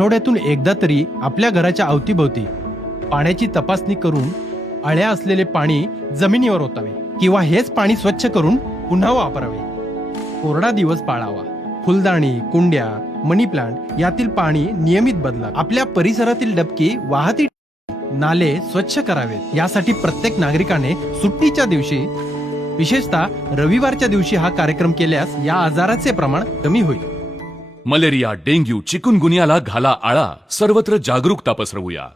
आठवड्यातून एकदा तरी आपल्या घराच्या अवतीभोवती पाण्याची तपासणी करून अळ्या असलेले पाणी जमिनीवर ओतावे किंवा हेच पाणी स्वच्छ करून पुन्हा वापरावे. कोरडा दिवस पाळावा. फुलदाणी, कुंड्या, मनी प्लांट यातील पाणी नियमित बदला. आपल्या परिसरातील डबकी वाहती नाले स्वच्छ करावेत. यासाठी प्रत्येक नागरिकाने सुट्टीच्या दिवशी, विशेषतः रविवारच्या दिवशी हा कार्यक्रम केल्यास या आजाराचे प्रमाण कमी होईल. मलेरिया, डेंग्यू, चिकुनगुनियाला घाला आळा. सर्वत्र जागरूकता पसरवूया.